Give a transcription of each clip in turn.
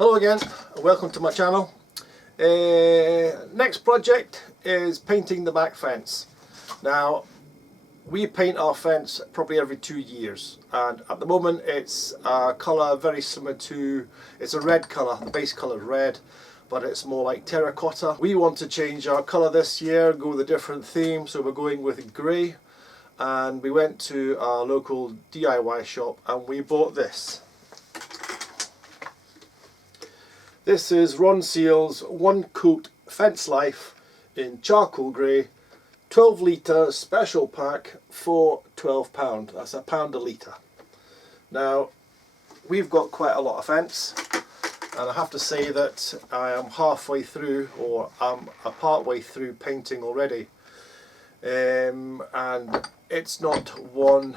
Hello again, and welcome to my channel. Next project is painting the back fence. Now, we paint our fence probably every 2 years, and at the moment it's a colour very similar to, it's a red colour, the base colour is red, but it's more like terracotta. We want to change our colour this year, go with a different theme, so we're going with grey, and we went to our local DIY shop and we bought this. This is Ronseal's One Coat Fence Life in charcoal grey, 12 litre special pack for £12. That's £1 a litre. Now, we've got quite a lot of fence, and I have to say that I am halfway through, or I'm a part way through painting already, and it's not one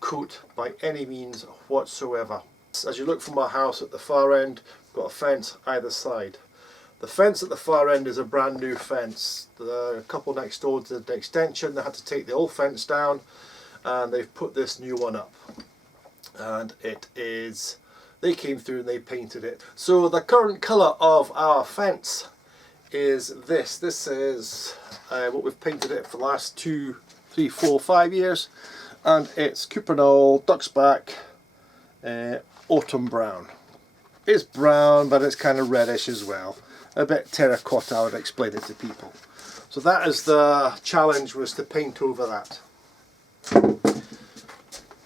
coat by any means whatsoever. As you look from our house at the far end, we've got a fence either side. The fence at the far end is a brand new fence. The couple next door did an extension, they had to take the old fence down and they've put this new one up. And it is, they came through and they painted it. So the current colour of our fence is this. This is what we've painted it for the last 2, 3, 4, 5 years. And it's Cuprinol Ducksback Autumn Brown. It's brown, but it's kind of reddish as well. A bit terracotta, I would explain it to people. So that is the challenge, was to paint over that.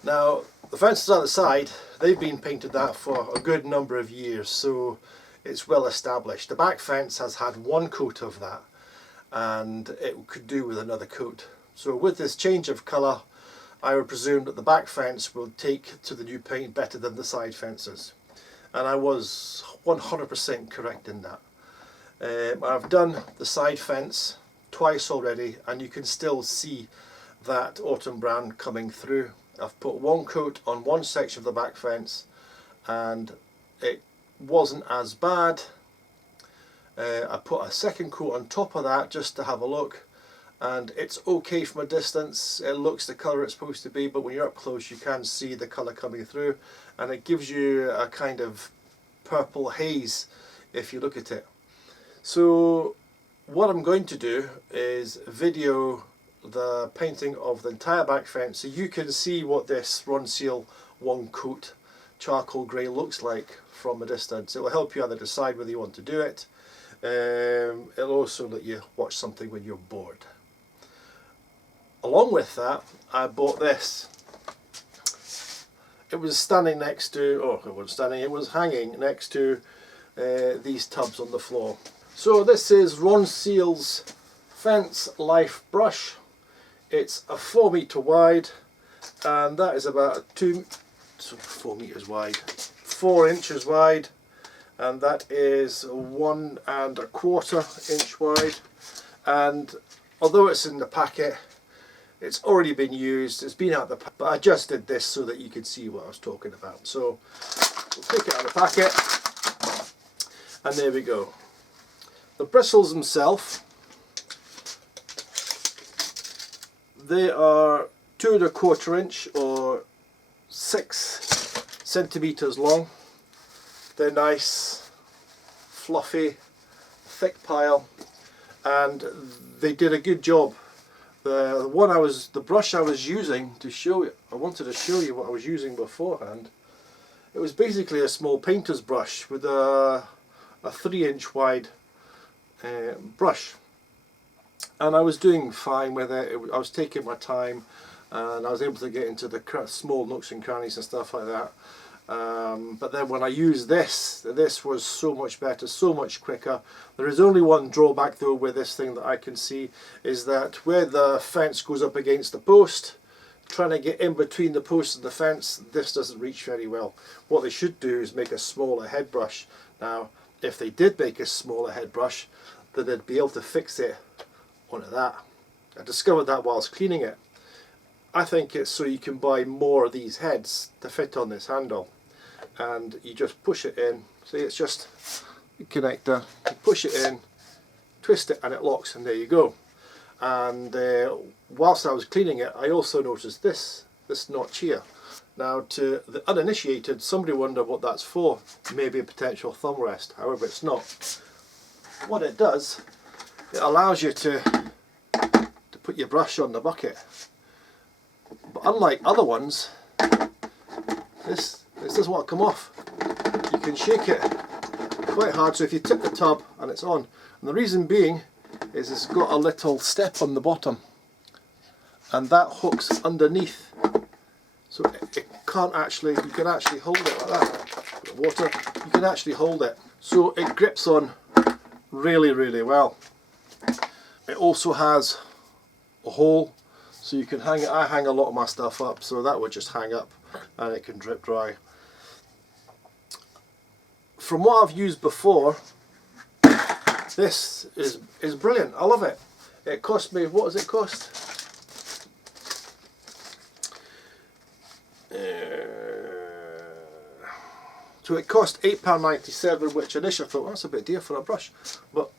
Now, the fences on the side, they've been painted that for a good number of years, so it's well established. The back fence has had one coat of that, and it could do with another coat. So with this change of colour, I would presume that the back fence will take to the new paint better than the side fences. And I was 100% correct in that. I've done the side fence twice already, and you can still see that autumn brown coming through. I've put one coat on one section of the back fence and it wasn't as bad. I put a second coat on top of that just to have a look, and it's okay from a distance. It looks the colour it's supposed to be, but when you're up close you can see the colour coming through, and it gives you a kind of purple haze if you look at it. So what I'm going to do is video the painting of the entire back fence so you can see what this Ronseal One Coat charcoal grey looks like from a distance. It will help you either decide whether you want to do it. It'll also let you watch something when you're bored. Along with that, I bought this. It was standing next to, oh, it wasn't standing, it was hanging next to these tubs on the floor. So this is Ronseal's Fence Life brush. It's a 4 metre wide, and that is about 4 metres wide, 4 inches wide, and that is 1 1/4 inch wide. And although it's in the packet, it's already been used, it's been out the packet, but I just did this so that you could see what I was talking about. So we'll take it out of the packet, and there we go. The bristles themselves, they are 2 1/4 inch or 6 centimetres long. They're nice, fluffy, thick pile, and they did a good job. The brush I was using to show you, I wanted to show you what I was using beforehand. It was basically a small painter's brush with a 3 inch wide brush, and I was doing fine with it. I was taking my time, and I was able to get into the small nooks and crannies and stuff like that. But then when I used this was so much better, so much quicker. There is only one drawback though with this thing that I can see, is that where the fence goes up against the post, trying to get in between the post and the fence, this doesn't reach very well. What they should do is make a smaller head brush. Now, if they did make a smaller head brush, then they'd be able to fix it onto that. I discovered that whilst cleaning it. I think it's so you can buy more of these heads to fit on this handle, and you just push it in. See, it's just a connector, you push it in, twist it, and it locks, and there you go. And whilst I was cleaning it, I also noticed this notch here. Now, to the uninitiated, somebody wonder what that's for. Maybe a potential thumb rest. However, it's not. What it does, it allows you to put your brush on the bucket. But unlike other ones, this doesn't want to come off. You can shake it quite hard, so if you tip the tub and it's on. And the reason being is it's got a little step on the bottom, and that hooks underneath. So it can't actually, you can actually hold it like that. Water, you can actually hold it. So it grips on really, really well. It also has a hole, so you can hang it. I hang a lot of my stuff up, so that would just hang up and it can drip dry. From what I've used before, this is brilliant. I love it. It cost me, what does it cost? So it cost £8.97, which initially I thought, well, that's a bit dear for a brush, but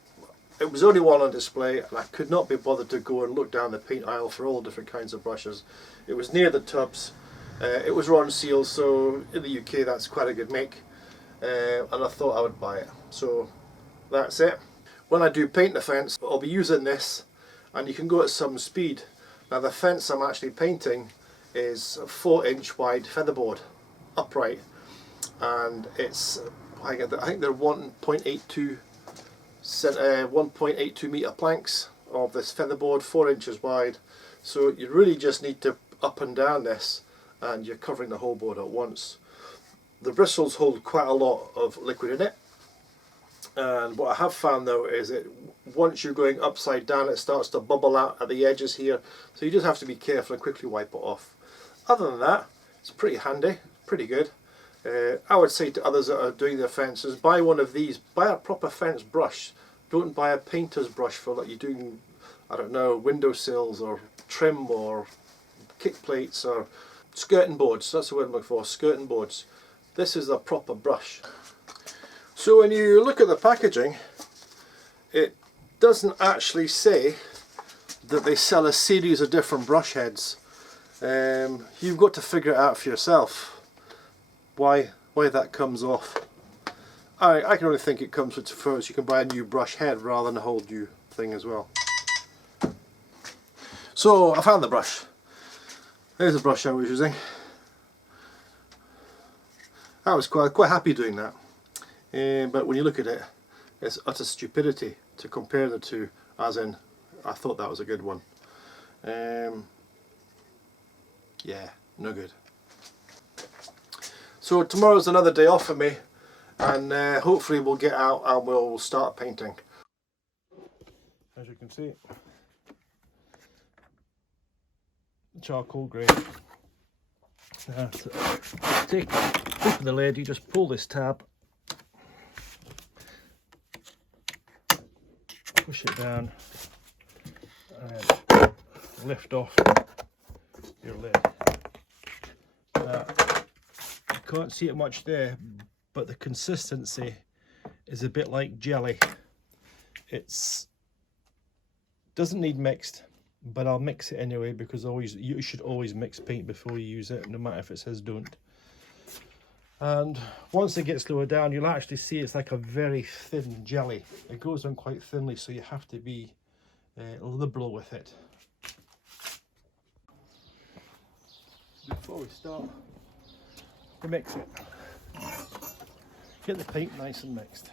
it was only one on display and I could not be bothered to go and look down the paint aisle for all different kinds of brushes. It was near the tubs. It was Ronseal, so in the UK that's quite a good make, and I thought I would buy it. So that's it. When I do paint the fence, I'll be using this, and you can go at some speed. Now the fence I'm actually painting is a 4-inch wide featherboard, upright, and it's, I think they're 1.82 metre planks of this featherboard, 4 inches wide. So you really just need to up and down this, and you're covering the whole board at once. The bristles hold quite a lot of liquid in it, and what I have found though is that once you're going upside down, it starts to bubble out at the edges here, so you just have to be careful and quickly wipe it off. Other than that, it's pretty handy, pretty good. I would say to others that are doing their fences, buy one of these, buy a proper fence brush. Don't buy a painter's brush for like you're doing, I don't know, windowsills or trim or kick plates or skirting boards. That's the word I'm looking for, skirting boards. This is a proper brush. So when you look at the packaging, it doesn't actually say that they sell a series of different brush heads. You've got to figure it out for yourself why that comes off. I can only think it comes with first you can buy a new brush head rather than a whole new thing as well. So I found the brush. There's the brush I was using. I was quite happy doing that. But when you look at it, it's utter stupidity to compare the two, as in I thought that was a good one. Yeah, no good. So tomorrow's another day off for me, and hopefully we'll get out and we'll start painting. As you can see, charcoal grey. Now to open the lid, you just pull this tab, push it down, and lift off your lid. You can't see it much there, but the consistency is a bit like jelly. It's doesn't need mixed, but I'll mix it anyway because you should always mix paint before you use it, no matter if it says don't. And once it gets lower down, you'll actually see it's like a very thin jelly. It goes on quite thinly, so you have to be liberal with it. Before we start, we mix it. Get the paint nice and mixed.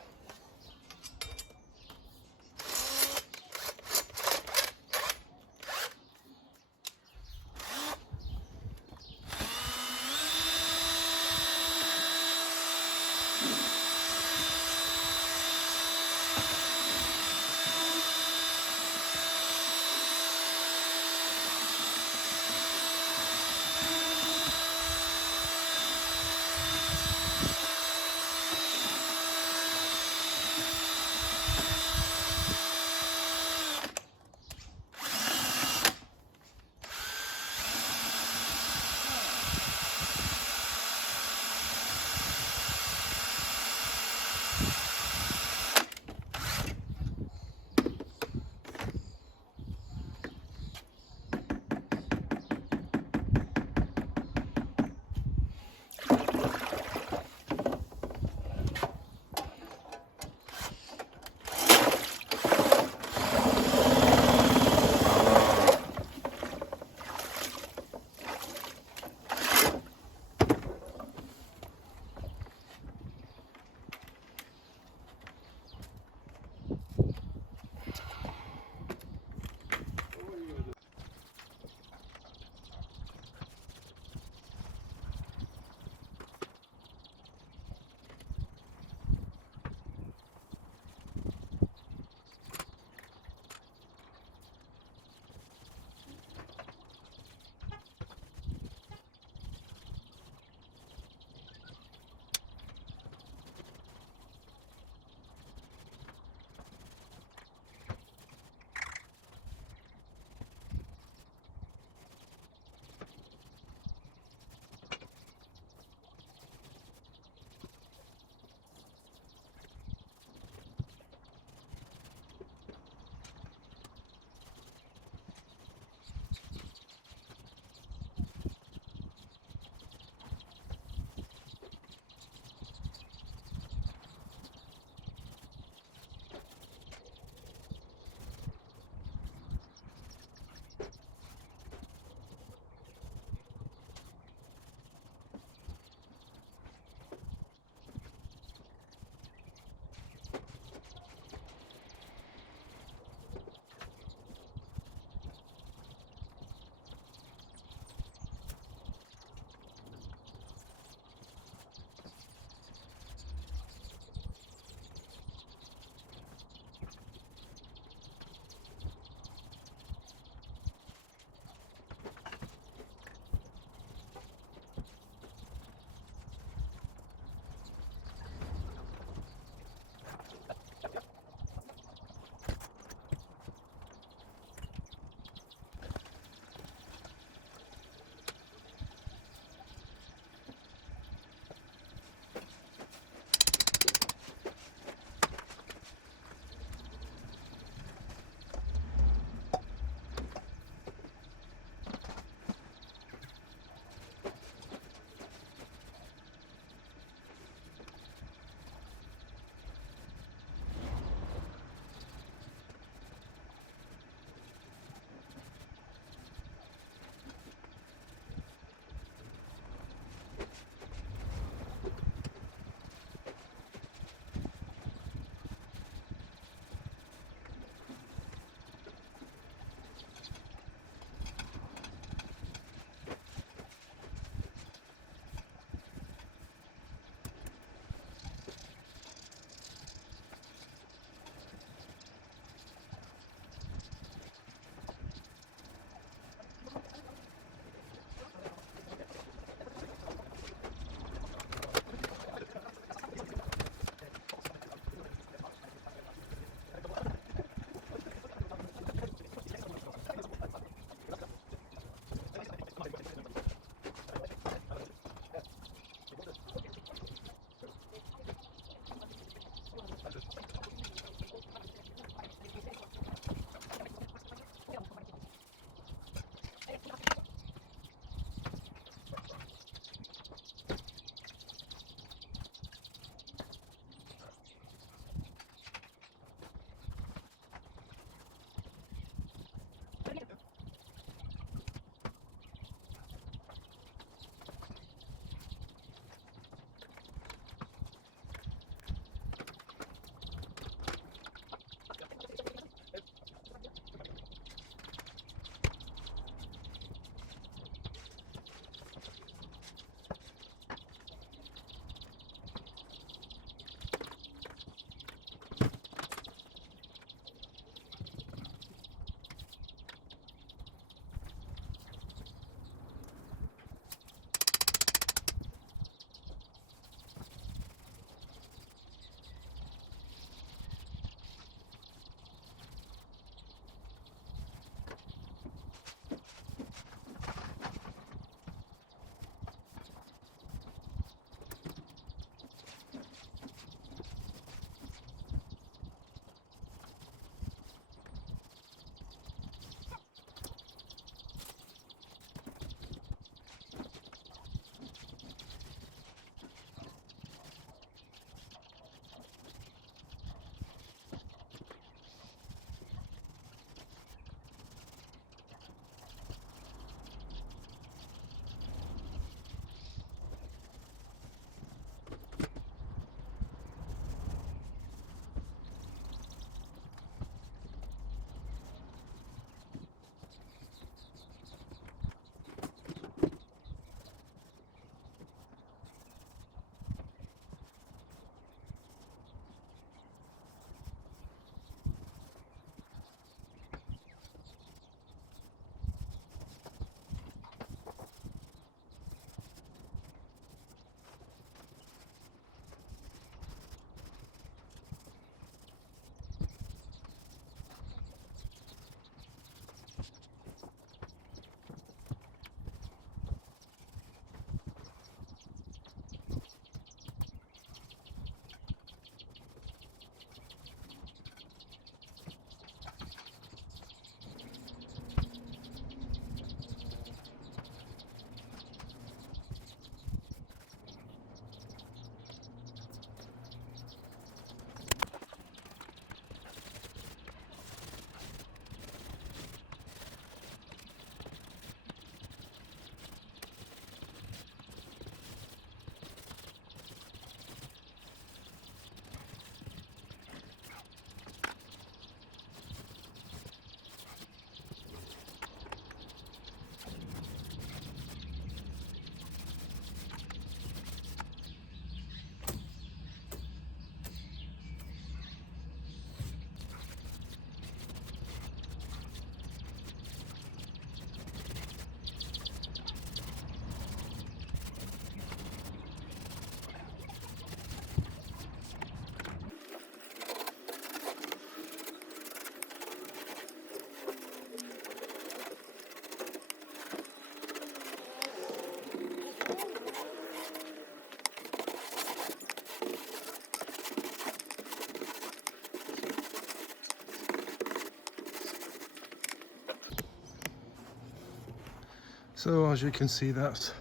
So as you can see, that's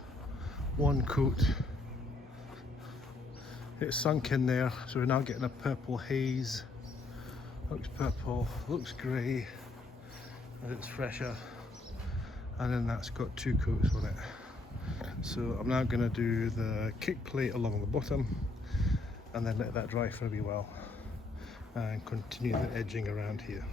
one coat. It's sunk in there, so we're now getting a purple haze. Looks purple, looks grey as it's fresher, and then that's got two coats on it. So I'm now going to do the kick plate along the bottom and then let that dry for a wee while and continue the edging around here.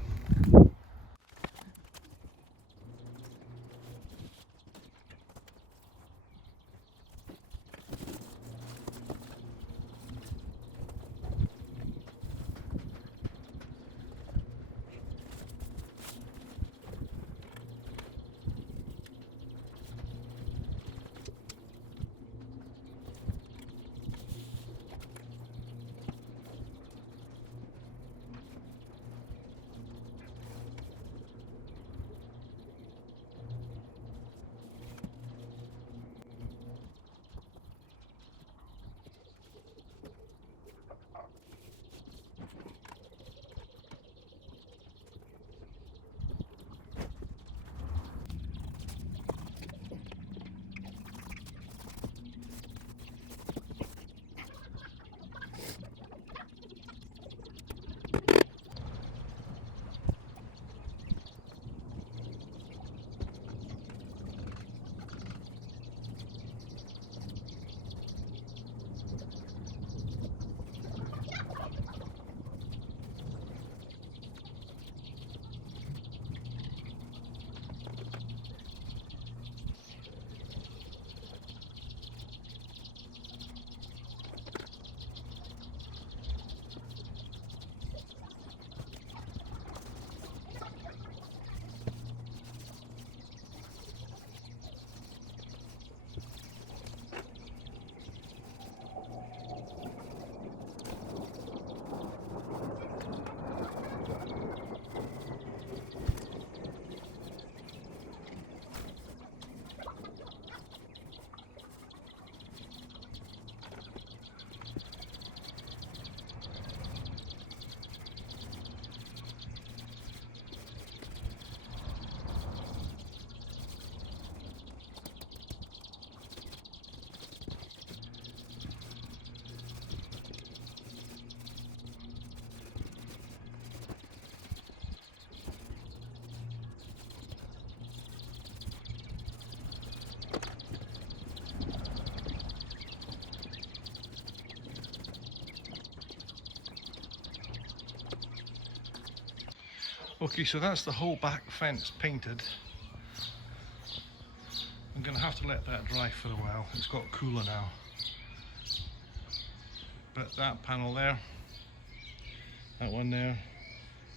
Okay, so that's the whole back fence painted. I'm going to have to let that dry for a while. It's got cooler now. But that panel there, that one there,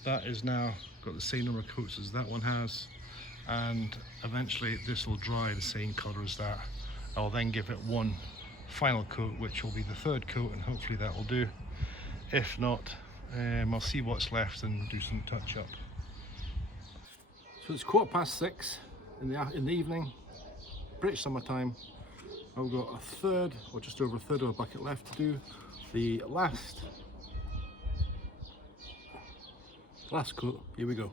that is now got the same number of coats as that one has, and eventually this will dry the same colour as that. I'll then give it one final coat, which will be the third coat, and hopefully that will do. If not, I'll see what's left and do some touch up. So it's 6:15 in the evening, British summertime. I've got a third, or just over a third of a bucket left to do. The last coat, here we go.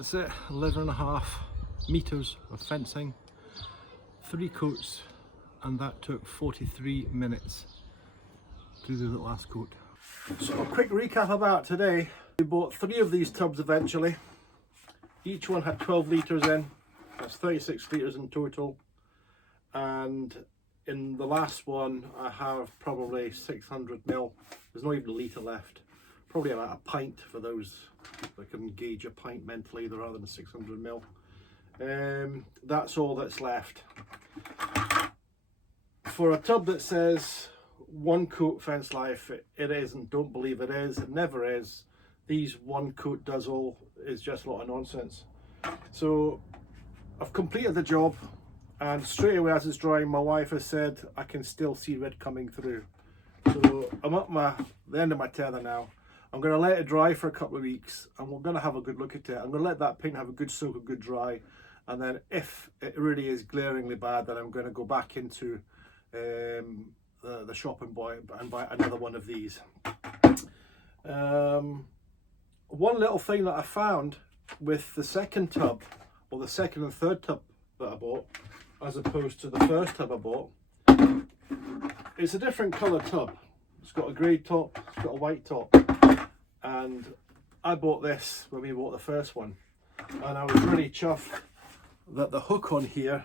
That's it, 11.5 meters of fencing, 3 coats, and that took 43 minutes to do the last coat. So a quick recap about today. We bought 3 of these tubs eventually. Each one had 12 litres in, that's 36 litres in total. And in the last one I have probably 600 ml, there's not even a litre left. Probably about a pint for those that can gauge a pint mentally rather than 600 ml. That's all that's left. For a tub that says 1 coat fence life, it isn't. Don't believe it is. It never is. These 1 coat does all is just a lot of nonsense. So I've completed the job, and straight away as it's drying, my wife has said I can still see red coming through. So I'm at the end of my tether now. I'm going to let it dry for a couple of weeks, and we're going to have a good look at it. I'm going to let that paint have a good soak, a good dry, and then if it really is glaringly bad, then I'm going to go back into the shop and buy another one of these. One little thing that I found with the second tub, or the second and third tub that I bought, as opposed to the first tub I bought, it's a different colour tub. It's got a grey top, it's got a white top, and I bought this when we bought the first one, and I was really chuffed that the hook on here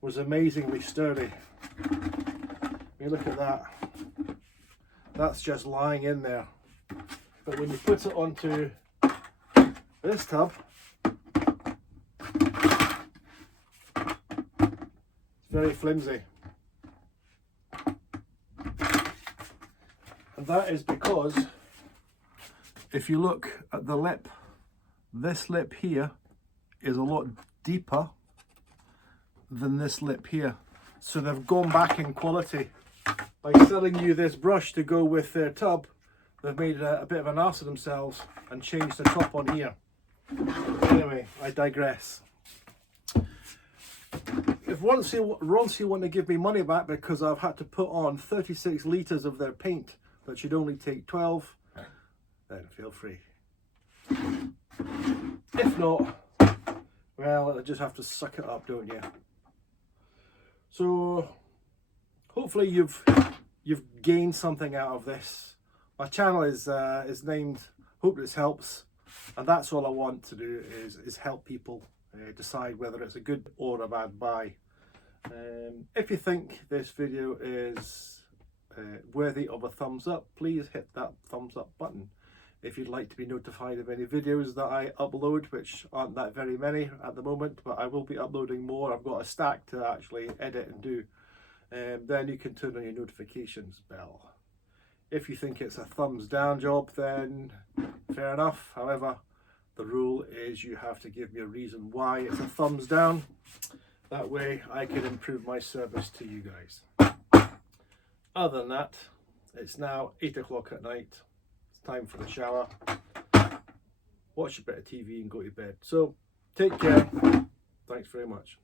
was amazingly sturdy. You look at that, that's just lying in there, but when you put it onto this tub, it's very flimsy. And that is because if you look at the lip, this lip here is a lot deeper than this lip here. So they've gone back in quality. By selling you this brush to go with their tub, they've made a bit of an arse of themselves and changed the top on here. Anyway, I digress. If Ronseal want to give me money back because I've had to put on 36 litres of their paint that should only take 12, then feel free. If not, well, I just have to suck it up, don't you? So hopefully you've gained something out of this. My channel is named Hope This Helps, and that's all I want to do is help people decide whether it's a good or a bad buy. If you think this video is worthy of a thumbs up, please hit that thumbs up button. If you'd like to be notified of any videos that I upload, which aren't that very many at the moment, but I will be uploading more. I've got a stack to actually edit and do. Then you can turn on your notifications bell. If you think it's a thumbs down job, then fair enough. However, the rule is you have to give me a reason why it's a thumbs down. That way I can improve my service to you guys. Other than that, it's now 8 o'clock at night. It's time for the shower. Watch a bit of TV and go to bed. So take care. Thanks very much.